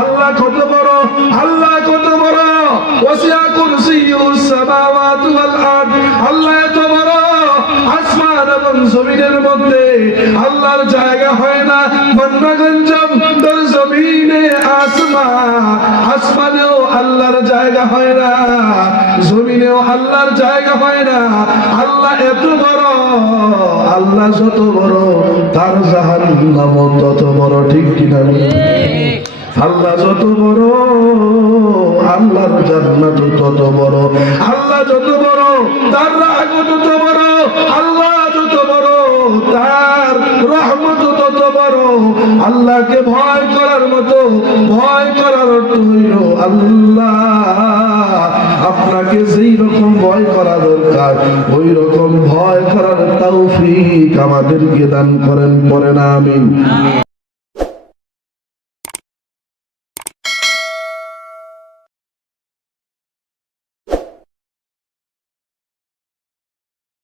আল্লাহ কত বড়, আল্লাহ কত বড়। ওয়াসিয়া কুরসিয়ুস সামাওয়াতি ওয়াল আরদ, আল্লাহ এত বড়। আসমান এবং জমিনের মধ্যে আল্লাহর জায়গা হয় না। বন্যগঞ্জম তোর জমিনে আসমান, আসমানেও আল্লাহর জায়গা হয় না, জমিনেও আল্লাহর জায়গা হয় না। আল্লাহ এত বড়, আল্লাহ যত বড় তার জাহান্নাম তত বড়। ঠিক কিনা? আল্লাহ যত বড় আল্লাহর জান্নাত তত বড়। আল্লাহ যত বড় তার রাহমত তত বড়। আল্লাহ যত বড় তার রহমত তত বড়। আল্লাহকে ভয় করার মতো ভয় করার অর্থ হইল আল্লাহ আপনাকে যেই রকম ভয় করা দরকার ওই রকম ভয় করার তৌফিক আমাদেরকে দান করেন। পড়েন আমিন।